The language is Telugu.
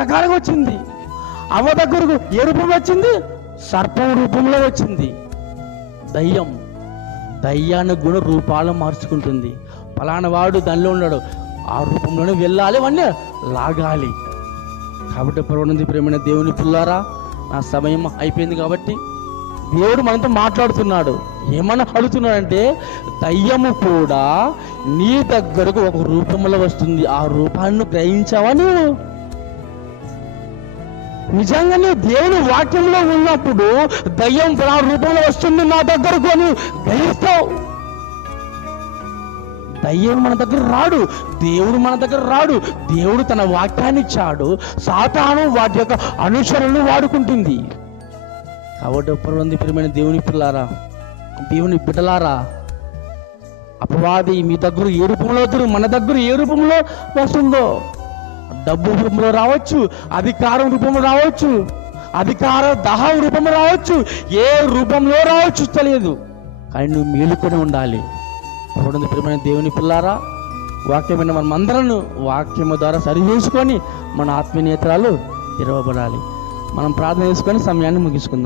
ఆకారంగా వచ్చింది. అవ్వ దగ్గరకు ఏ రూపంలో వచ్చింది? సర్పం రూపంలో వచ్చింది. దయ్యాన్ని కూడా రూపాలు మార్చుకుంటుంది. ఫలానా వాడు దానిలో ఉన్నాడు, ఆ రూపంలోనే వెళ్ళాలి, అవన్నీ లాగాలి. కాబట్టి పరవనంది ప్రేమైన దేవుని పిల్లారా, నా సమయం అయిపోయింది కాబట్టి దేవుడు మనతో మాట్లాడుతున్నాడు. ఏమన్నా అడుగుతున్నాడంటే, దయ్యము కూడా నీ దగ్గరకు ఒక రూపంలో వస్తుంది, ఆ రూపాన్ని గ్రహించావా నువ్వు? నిజంగానే దేవుని వాక్యంలో ఉన్నప్పుడు దయ్యం ఆ రూపంలో వస్తుంది నా దగ్గరకు అని గ్రహిస్తావు. దయ్యం మన దగ్గర రాడు, దేవుడు మన దగ్గర రాడు. దేవుడు తన వాక్యాన్ని ఇచ్చాడు, సాతాను వాటి యొక్క అనుసరణలు వాడుకుంటుంది. కాబట్టి పరమంది ప్రియమైన దేవుని పిల్లారా, దేవుని బిడ్డలారా, అపవాది మీ దగ్గర ఏ రూపంలో వద్దు, మన దగ్గర ఏ రూపంలో వస్తుందో, డబ్బు రూపంలో రావచ్చు, అధికారం రూపంలో రావచ్చు, అధికార దహం రూపంలో రావచ్చు, ఏ రూపంలో రావచ్చు తెలియదు. కానీ నువ్వు మేలుకొని ఉండాలి. పరమంది ప్రియమైన దేవుని పిల్లారా, వాక్యమైన మనం అందరం వాక్యము ద్వారా సరి చేసుకొని మన ఆత్మీయ నేత్రాలు తెరవబడాలి. మనం ప్రార్థన చేసుకొని సమయాన్ని ముగించుకుందాం.